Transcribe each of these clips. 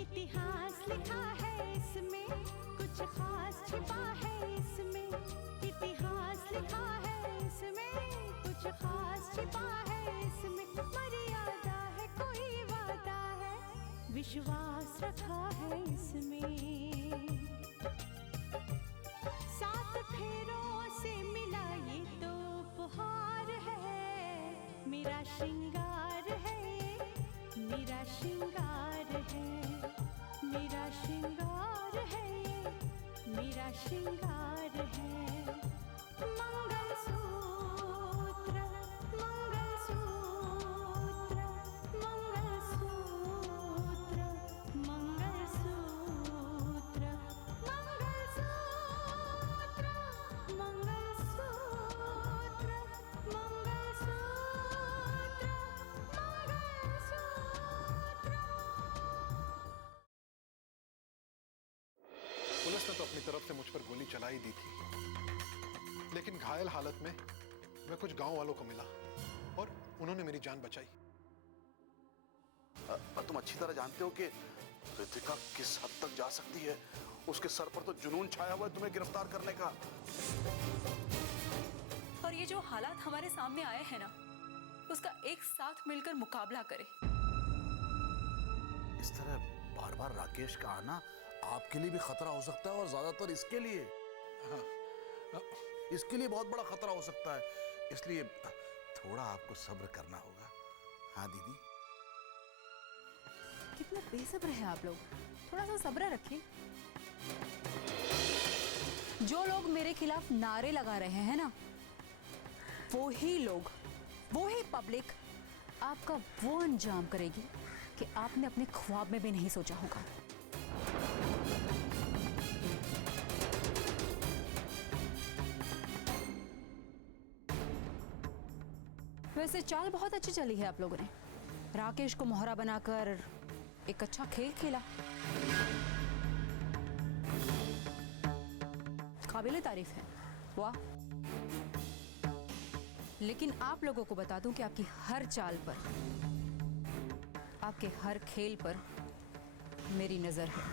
इतिहास लिखा है इसमें, कुछ खास छिपा है इसमें। इतिहास लिखा है इसमें, कुछ खास छिपा है इसमें। मर्यादा है, कोई वादा है, विश्वास रखा है इसमें। सात फेरों से मिला ये तो उपहार है, मेरा श्रृंगार है, मेरा श्रृंगार है, मेरा श्रृंगार है, मेरा श्रृंगार है। मंगलसूत्र, मंगलसूत्र, मंगलसूत्र, मंगलसूत्र, मंगलसूत्र, मंगलसूत्र, पुलिस ने तो अपनी तरफ से मुझ पर गोली चला ही दी थी, लेकिन घायल हालत में मैं कुछ गांव वालों को मिला और उन्होंने मेरी जान बचाई। पर तुम अच्छी तरह जानते हो कि रितिका किस हद तक जा सकती है। उसके सर पर तो जुनून छाया हुआ है तुम्हें गिरफ्तार करने का। और ये जो हालात हमारे सामने आए हैं ना, उसका एक साथ मिलकर मुकाबला करें। इस तरह बार बार राकेश का आना आपके लिए भी खतरा हो सकता है, और ज्यादातर इसके लिए। इसके लिए बहुत बड़ा खतरा हो सकता है, इसलिए थोड़ा आपको सब्र करना होगा। हाँ दीदी। कितने बेसब्र हैं आप लोग, थोड़ा सा सब्र रखिए। जो लोग मेरे खिलाफ नारे लगा रहे हैं ना, वो ही लोग, वो ही पब्लिक आपका वो अंजाम करेगी कि आपने अपने ख्वाब में भी नहीं सोचा होगा। वैसे चाल बहुत अच्छी चली है आप लोगों ने। राकेश को मोहरा बनाकर एक अच्छा खेल खेला, काबिले तारीफ है, वाह। लेकिन आप लोगों को बता दूं कि आपकी हर चाल पर, आपके हर खेल पर मेरी नजर है।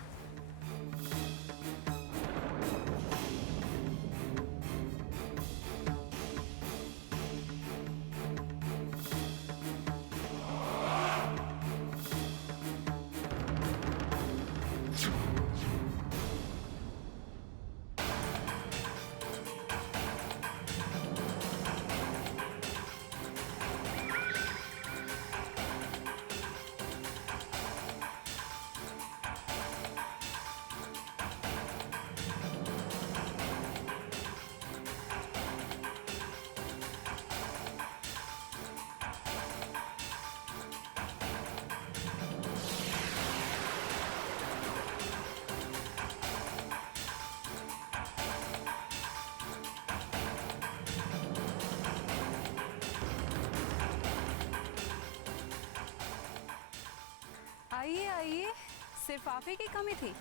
आइए आइए, सिर्फ आप ही की कमी थी।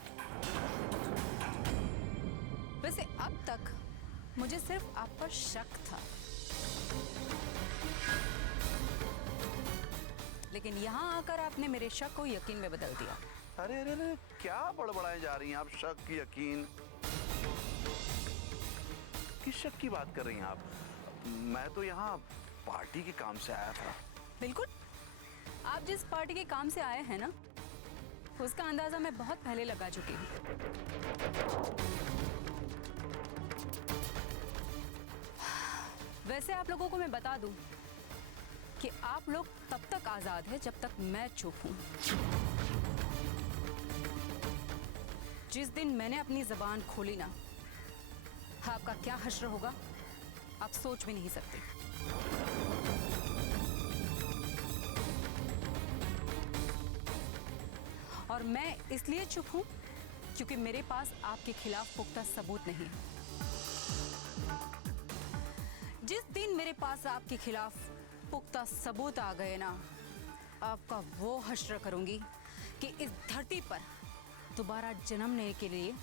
वैसे अब तक मुझे सिर्फ आप पर शक था, लेकिन यहां आकर आपने मेरे शक को यकीन में बदल दिया। अरे अरे अरे, क्या बड़बड़ाए जा रही हैं आप? शक, यकीन, किस शक की बात कर रही हैं आप? मैं तो यहाँ पार्टी के काम से आया था। बिल्कुल, आप जिस पार्टी के काम से आए हैं ना, उसका अंदाजा मैं बहुत पहले लगा चुकी हूँ। वैसे आप लोगों को मैं बता दूं कि आप लोग तब तक आजाद हैं जब तक मैं चुप हूं। जिस दिन मैंने अपनी जबान खोली ना, आपका क्या हश्र होगा आप सोच भी नहीं सकते। और मैं इसलिए चुप हूं क्योंकि मेरे पास आपके खिलाफ पुख्ता सबूत नहीं है। जिस दिन मेरे पास आपके खिलाफ पुख्ता सबूत आ गए ना, आपका वो हश्र करूंगी कि इस धरती पर दोबारा जन्मने के लिए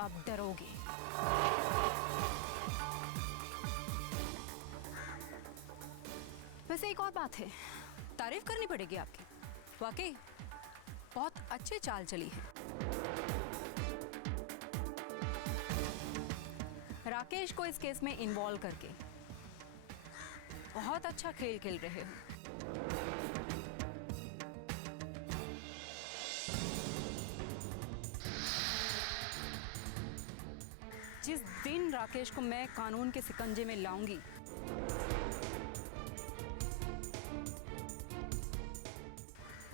आप डरोगे। वैसे एक और बात है, तारीफ करनी पड़ेगी आपकी। वाकई बहुत अच्छी चाल चली है। राकेश को इस केस में इन्वॉल्व करके बहुत अच्छा खेल खेल रहे हो। जिस दिन राकेश को मैं कानून के शिकंजे में लाऊंगी,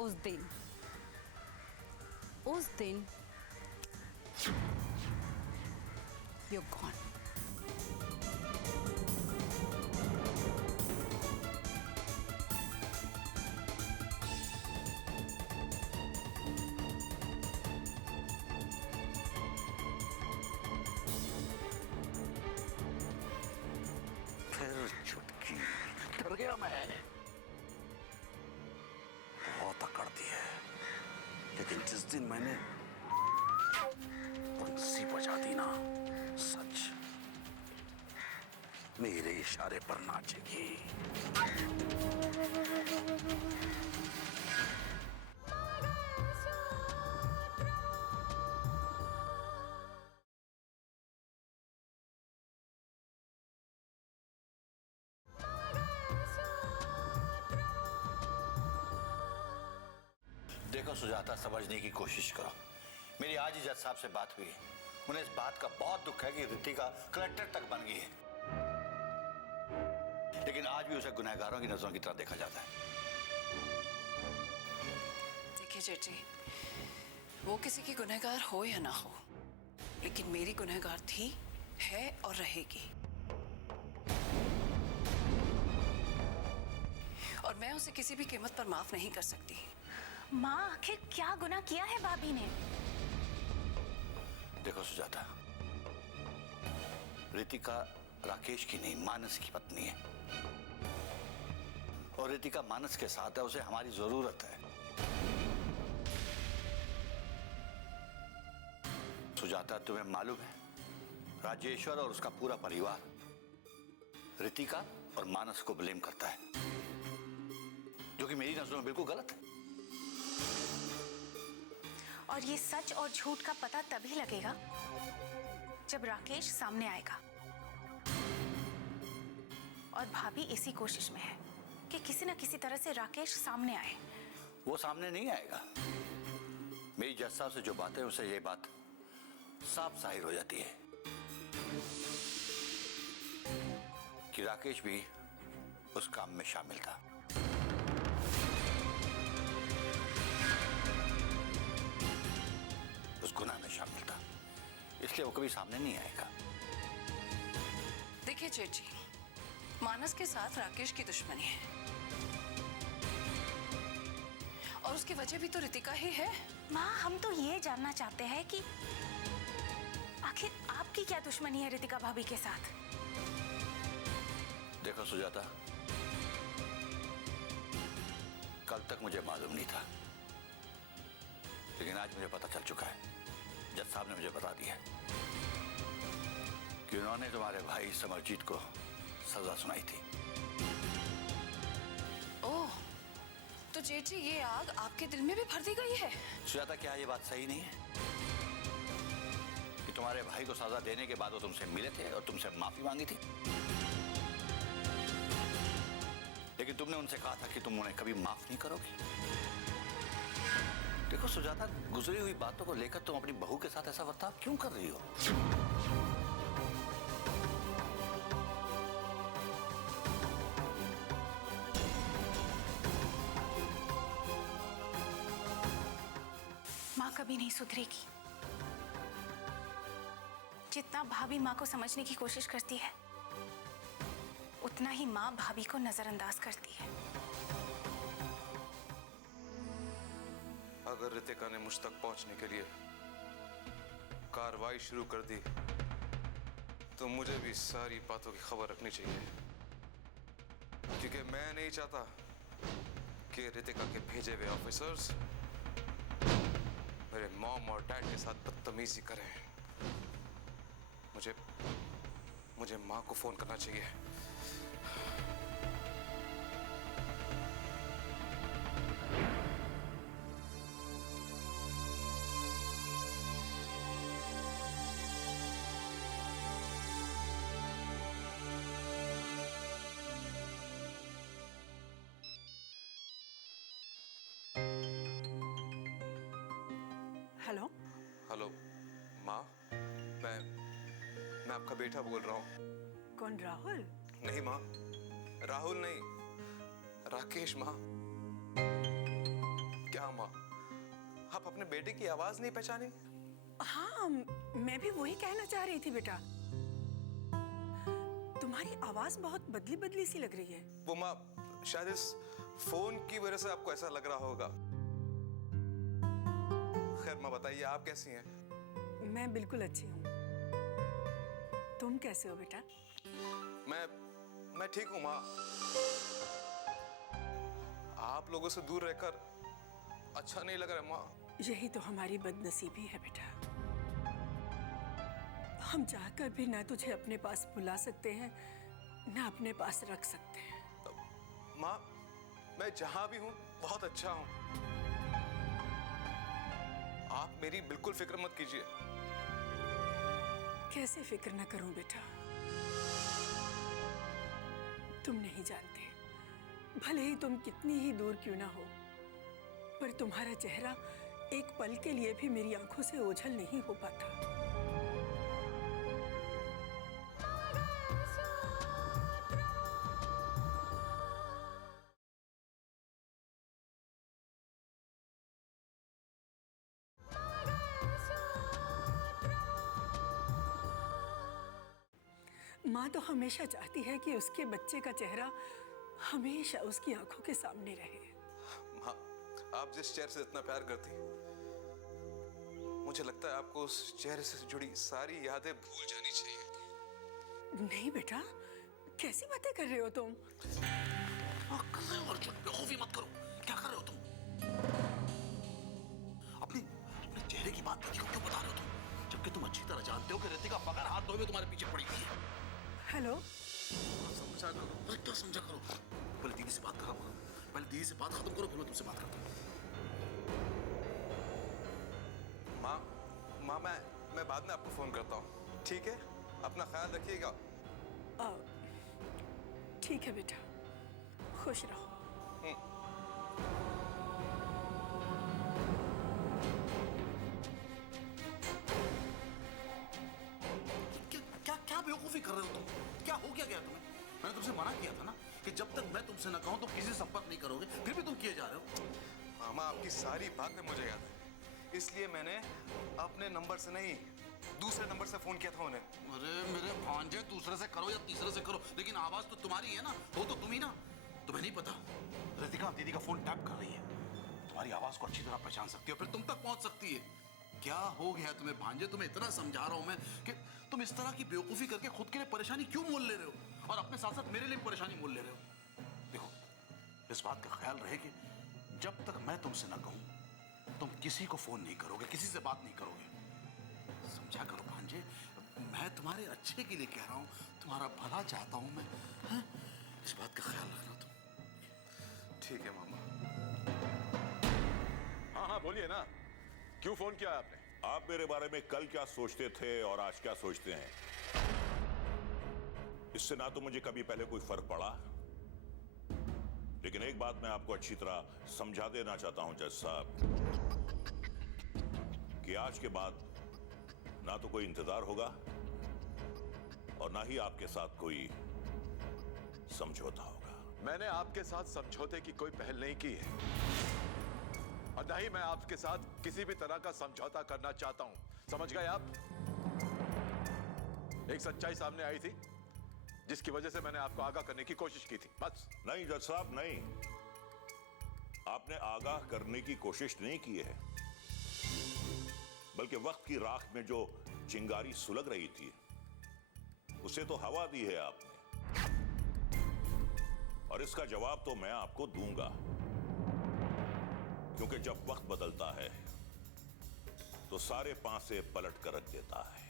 उस दिन you're gone. फिर चुटकी, डर गया मैं। बहुत अकड़ दी है, लेकिन जिस दिन मैंने बंसी बजा दी ना, सच मेरे इशारे पर नाचेगी। देखो सुजाता, समझने की कोशिश करो। मेरी आज ही जज साहब से बात हुई। उन्हें इस बात का बहुत दुख है कि रितिका कलेक्टर तक बन गई है, लेकिन आज भी उसे गुनहगारों की नजरों की तरह देखा जाता है। देखिए जेठ जी, वो किसी की गुनहगार हो या ना हो, लेकिन मेरी गुनहगार थी, है और रहेगी। और मैं उसे किसी भी कीमत पर माफ नहीं कर सकती। माँ, आखिर क्या गुनाह किया है भाभी ने? देखो सुजाता, रितिका राकेश की नहीं, मानस की पत्नी है, और रितिका मानस के साथ है। उसे हमारी जरूरत है। सुजाता, तुम्हें मालूम है, राजेश्वर और उसका पूरा परिवार रितिका और मानस को ब्लेम करता है, जो कि मेरी नजरों में बिल्कुल गलत है। और ये सच और झूठ का पता तभी लगेगा जब राकेश सामने आएगा। और भाभी इसी कोशिश में है कि किसी न किसी तरह से राकेश सामने आए। वो सामने नहीं आएगा। मेरी जज साहब से जो बात है, उससे ये बात साफ जाहिर हो जाती है कि राकेश भी उस काम में शामिल था। उस गुनाह में शामिल था, इसलिए वो कभी सामने नहीं आएगा। देखिए जेठ जी, मानस के साथ राकेश की दुश्मनी है, और उसकी वजह भी तो रितिका ही है। माँ, हम तो ये जानना चाहते हैं कि आखिर आपकी क्या दुश्मनी है रितिका भाभी के साथ? देखो सुजाता, कल तक मुझे मालूम नहीं था, लेकिन आज मुझे पता चल चुका है। जज साहब ने मुझे बता दिया कि उन्होंने तुम्हारे भाई समरजीत को सजा सुनाई थी। ओह, तो जेठ जी, ये आग आपके दिल में भी भर दी गई है? सुजाता, क्या ये बात सही नहीं है कि तुम्हारे भाई को सजा देने के बाद वो तुमसे मिले थे और तुमसे माफी मांगी थी, लेकिन तुमने उनसे कहा था कि तुम उन्हें कभी माफ नहीं करोगे? देखो सुजाता, गुजरी हुई बातों को लेकर तुम अपनी बहू के साथ ऐसा बर्ताव क्यों कर रही हो? माँ कभी नहीं सुधरेगी। जितना भाभी माँ को समझने की कोशिश करती है, उतना ही माँ भाभी को नजरअंदाज करती है। अगर रितिका ने मुझ तक पहुंचने के लिए कार्रवाई शुरू कर दी, तो मुझे भी सारी बातों की खबर रखनी चाहिए, क्योंकि मैं नहीं चाहता कि रितिका के भेजे हुए ऑफिसर्स मेरे मॉम और डैड के साथ बदतमीजी करें। मुझे माँ को फोन करना चाहिए। आपका बेटा बोल रहा हूँ। कौन, राहुल? नहीं माँ, राहुल नहीं, राकेश माँ। क्या माँ, आप अपने बेटे की आवाज नहीं पहचानी? हाँ, मैं भी वही कहना चाह रही थी बेटा। तुम्हारी आवाज बहुत बदली बदली सी लग रही है। वो माँ, शायद इस फोन की वजह से आपको ऐसा लग रहा होगा। खैर माँ, बताइए आप कैसी हैं? मैं बिल्कुल अच्छी हूँ। तुम कैसे हो बेटा? मैं ठीक हूँ माँ। आप लोगों से दूर रहकर अच्छा नहीं लग रहा है माँ। यही तो हमारी बदनसीबी है बेटा। हम चाहकर भी ना तुझे अपने पास बुला सकते हैं, ना अपने पास रख सकते हैं। माँ, मैं जहां भी हूँ बहुत अच्छा हूँ। आप मेरी बिल्कुल फिक्र मत कीजिए। कैसे फिक्र न करूं बेटा? तुम नहीं जानते, भले ही तुम कितनी ही दूर क्यों ना हो, पर तुम्हारा चेहरा एक पल के लिए भी मेरी आंखों से ओझल नहीं हो पाता। माँ तो हमेशा चाहती है कि उसके बच्चे का चेहरा हमेशा उसकी आंखों के सामने रहे। माँ, आप जिस चेहरे से इतना प्यार करती हैं, मुझे लगता है आपको उस चेहरे से जुड़ी सारी यादें भूल जानी चाहिए। नहीं बेटा, कैसी बातें कर रहे हो तुम? अर्जुन, बेखौफी मत करो। क्या कर रहे हो तुम? अपने चेहरे की बात किसी को क्यों बता रहे हो तुम, जबकि तुम अच्छी तरह जानते हो कि रितिका बगैर हाथ धोए तुम्हारे पीछे पड़ी हुई है। हेलो, समझा करो। अरे क्या समझा करो? पहले दीदी से बात करो। पहले दीदी से बात खत्म करो, फिर मैं तुमसे बात करता हूँ। माँ, मैं बाद में आपको फोन करता हूँ, ठीक है? अपना ख्याल रखिएगा। ठीक है बेटा, खुश रहो। क्या बेवकूफी कर रहे हो तुम? क्या हो क्या गया तुम्हें? मैंने तुमसे मना किया था ना कि जब तक मैं तुमसे न कहूं तो किसी से संपर्क नहीं करोगे, फिर भी तुम किए जा रहे हो। मामा, आपकी सारी बातें मुझे याद है, इसलिए मैंने अपने नंबर से नहीं दूसरे नंबर से फोन किया था उन्हें। अरे मेरे भांजे, दूसरे से करो या तीसरे से करो, लेकिन आवाज तो तुम्हारी है ना, हो तो तुम ही ना। तुम्हें नहीं पता, रितिका दीदी का फोन टैप कर रही है, तुम्हारी आवाज को अच्छी तरह पहचान सकती है, फिर तुम तक पहुंच सकती है। क्या हो गया तुम्हें भांजे? तुम्हें इतना समझा रहा हूं मैं कि तुम इस तरह की बेवकूफी करके खुद के लिए परेशानी क्यों मोल ले रहे हो और अपने साथ साथ मेरे लिए परेशानी मोल ले रहे हो। देखो, इस बात का ख्याल रहे कि जब तक मैं तुमसे ना कहूं तुम किसी को फोन नहीं करोगे, किसी से बात नहीं करोगे। समझा करो भांजे, मैं तुम्हारे अच्छे के लिए कह रहा हूं, तुम्हारा भला चाहता हूं मैं, है? इस बात का ख्याल रखना तुम। ठीक है मामा। हाँ बोलिए ना, क्यों फोन किया आपने? आप मेरे बारे में कल क्या सोचते थे और आज क्या सोचते हैं, इससे ना तो मुझे कभी पहले कोई फर्क पड़ा, लेकिन एक बात मैं आपको अच्छी तरह समझा देना चाहता हूं जज साहब, कि आज के बाद ना तो कोई इंतजार होगा और ना ही आपके साथ कोई समझौता होगा। मैंने आपके साथ समझौते की कोई पहल नहीं की है और ना ही मैं आपके साथ किसी भी तरह का समझौता करना चाहता हूं, समझ गए आप? एक सच्चाई सामने आई थी जिसकी वजह से मैंने आपको आगाह करने की कोशिश की थी, बस। नहीं जज साहब, नहीं, आपने आगाह करने की कोशिश नहीं की है, बल्कि वक्त की राख में जो चिंगारी सुलग रही थी उसे तो हवा दी है आपने, और इसका जवाब तो मैं आपको दूंगा, क्योंकि जब वक्त बदलता है तो सारे पांसे पलट कर रख देता है,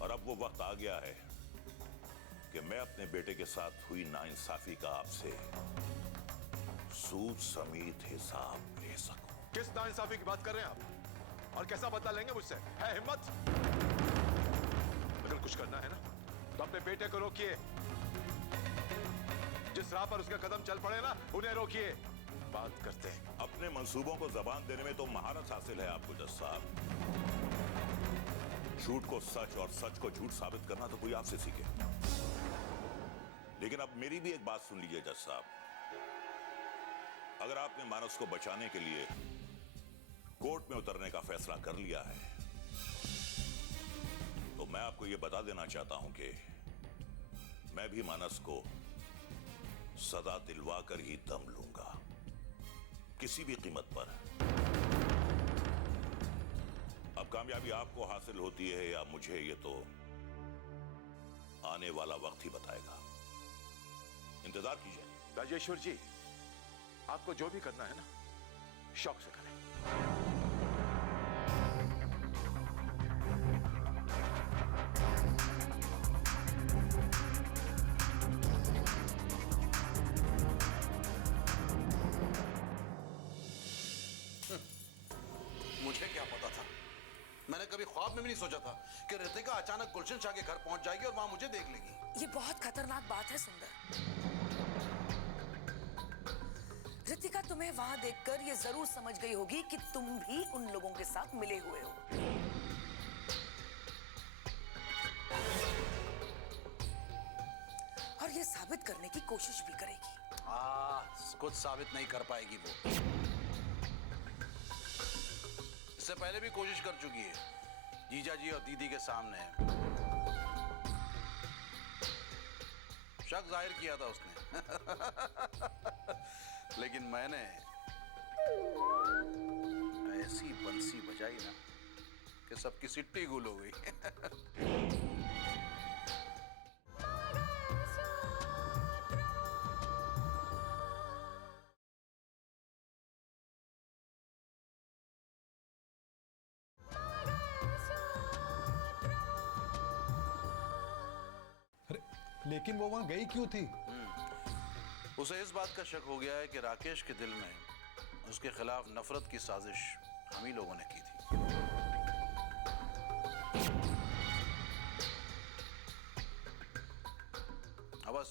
और अब वो वक्त आ गया है कि मैं अपने बेटे के साथ हुई नाइंसाफी का आपसे सूद समेत हिसाब ले सकूं। किस नाइंसाफी की बात कर रहे हैं आप? और कैसा बदला लेंगे मुझसे? है हिम्मत? अगर कुछ करना है ना तो अपने बेटे को रोकिए, जिस राह पर उसका कदम चल पड़े ना उन्हें रोकिए, बात करते हैं। अपने मंसूबों को जबान देने में तो महारत हासिल है आपको जज साहब, झूठ को सच और सच को झूठ साबित करना तो कोई आपसे सीखे। लेकिन अब मेरी भी एक बात सुन लीजिए जज साहब, अगर आपने मानस को बचाने के लिए कोर्ट में उतरने का फैसला कर लिया है तो मैं आपको यह बता देना चाहता हूं कि मैं भी मानस को सदा दिलवा कर ही दम लूंगा, किसी भी कीमत पर। अब कामयाबी आपको हासिल होती है या मुझे, ये तो आने वाला वक्त ही बताएगा। इंतजार कीजिए। राजेश्वर जी, आपको जो भी करना है ना, शौक से करें। मुझे क्या पता था? मैंने कभी ख्वाब में भी नहीं सोचा था कि रितिका अचानक गुलशन शाह के घर पहुंच जाएगी और वहां मुझे देख लेगी। ये बहुत खतरनाक बात है सुंदर। रितिका तुम्हें वहां देखकर ये जरूर समझ गई होगी कि तुम भी उन लोगों के साथ मिले हुए हो। और ये साबित करने की कोशिश भी करेगी। कुछ साबित नहीं कर पाएगी वो। इससे पहले भी कोशिश कर चुकी है, जीजा जी और दीदी के सामने। शक जाहिर किया था उसने। लेकिन मैंने ऐसी बंसी बजाई ना कि सबकी सिट्टी गुल हो गई। लेकिन वो वहां गई क्यों थी? उसे इस बात का शक हो गया है कि राकेश के दिल में उसके खिलाफ नफरत की साजिश हम ही लोगों ने की थी। अब बस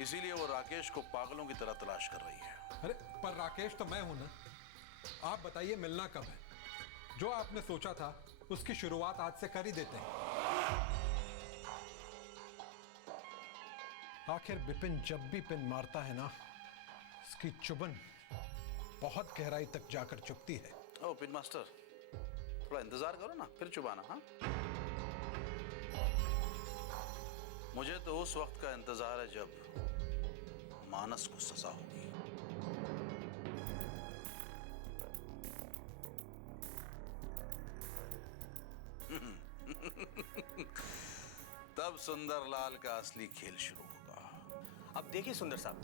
इसीलिए वो राकेश को पागलों की तरह तलाश कर रही है। अरे पर राकेश तो मैं हूं ना। आप बताइए मिलना कब है? जो आपने सोचा था उसकी शुरुआत आज से कर ही देते हैं। आखिर बिपिन जब भी पिन मारता है ना, उसकी चुभन बहुत गहराई तक जाकर चुभती है। ओ पिन मास्टर, थोड़ा इंतजार करो ना, फिर चुबाना। हाँ, मुझे तो उस वक्त का इंतजार है जब मानस को सजा होगी। तब सुंदरलाल का असली खेल शुरू होगा। अब देखिए सुंदर साहब,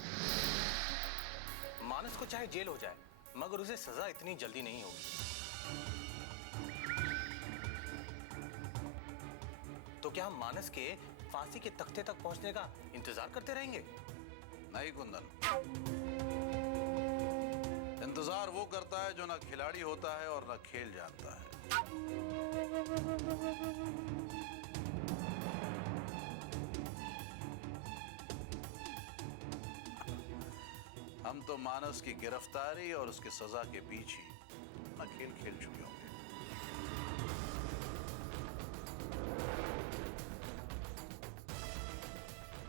मानस को चाहे जेल हो जाए मगर उसे सजा इतनी जल्दी नहीं होगी। तो क्या हम मानस के फांसी के तख्ते तक पहुंचने का इंतजार करते रहेंगे? नहीं कुंदन, इंतजार वो करता है जो ना खिलाड़ी होता है और ना खेल जानता है। हम तो मानस की गिरफ्तारी और उसकी सजा के बीच ही ना खेल खेल चुके होंगे।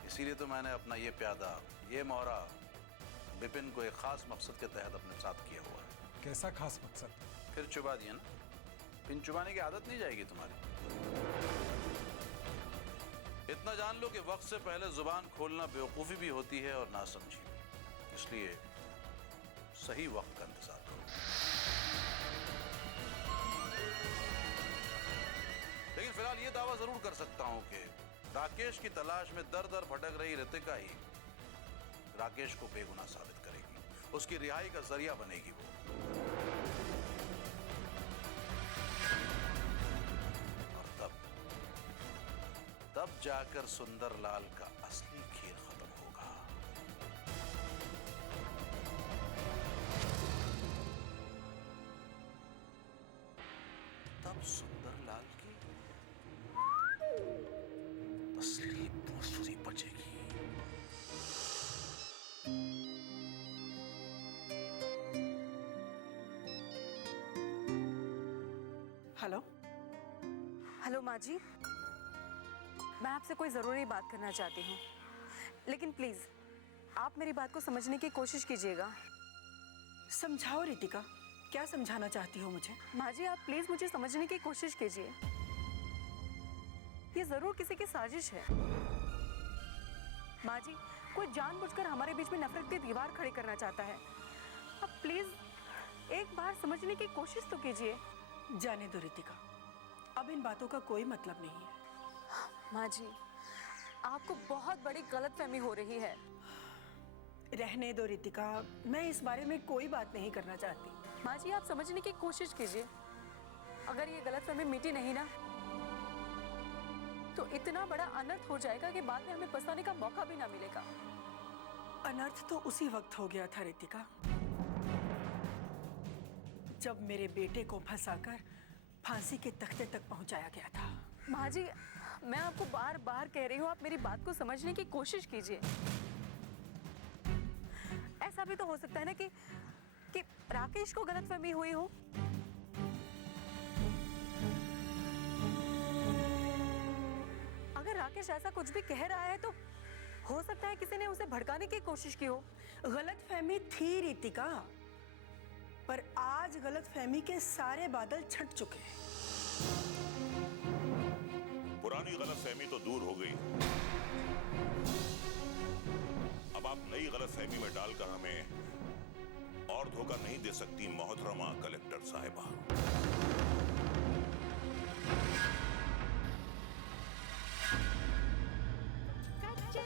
इसीलिए तो मैंने अपना ये प्यादा, ये मोहरा बिपिन को एक खास मकसद के तहत अपने साथ किया हुआ है। कैसा खास मकसद? फिर चुबा दिया ना। पिन चुबाने की आदत नहीं जाएगी तुम्हारी। इतना जान लो कि वक्त से पहले जुबान खोलना बेवकूफी भी होती है और नासमझी। इसलिए सही वक्त का इंतजार करो। लेकिन फिलहाल ये दावा जरूर कर सकता हूं कि राकेश की तलाश में दर दर भटक रही रितिका ही राकेश को बेगुनाह साबित करेगी, उसकी रिहाई का जरिया बनेगी वो। और तब जाकर सुंदरलाल का असली खेल खत्म होगा। तब सुंदरलाल की असली बांसुरी बजेगी। हेलो। हेलो माँ जी, मैं आपसे कोई ज़रूरी बात करना चाहती हूँ, लेकिन प्लीज़ आप मेरी बात को समझने की कोशिश कीजिएगा। समझाओ रितिका, क्या समझाना चाहती हो मुझे? माँ जी, आप प्लीज़ मुझे समझने की कोशिश कीजिए। ये ज़रूर किसी की साजिश है। माँ जी, कोई जानबूझकर हमारे बीच में नफरत की दीवार खड़ी करना चाहता है। अब प्लीज़ एक बार समझने की कोशिश तो कीजिए। जाने दो रितिका, अब इन बातों का कोई मतलब नहीं है। माँ जी, आपको बहुत बड़ी गलतफहमी हो रही है। रहने दो रितिका, मैं इस बारे में कोई बात नहीं करना चाहती। माँ जी, आप समझने की कोशिश कीजिए। अगर ये गलतफहमी मिटी नहीं ना, तो इतना बड़ा अनर्थ हो जाएगा कि बाद में हमें पछताने का मौका भी ना मिलेगा। अनर्थ तो उसी वक्त हो गया था रितिका, जब मेरे बेटे को फंसाकर फांसी के तख्ते तक पहुंचाया गया था। माँ जी, मैं आपको बार बार कह रही हूँ, आप मेरी बात को समझने की कोशिश कीजिए। ऐसा भी तो हो सकता है ना कि राकेश को गलतफहमी हुई हो। अगर राकेश ऐसा कुछ भी कह रहा है तो हो सकता है किसी ने उसे भड़काने की कोशिश की हो। गलतफहमी थी रितिका, पर आज गलतफहमी के सारे बादल छट चुके हैं। पुरानी गलतफहमी तो दूर हो गई, अब आप नई गलतफहमी में डालकर हमें और धोखा नहीं दे सकती मोहतरमा कलेक्टर साहिबा। कच्चे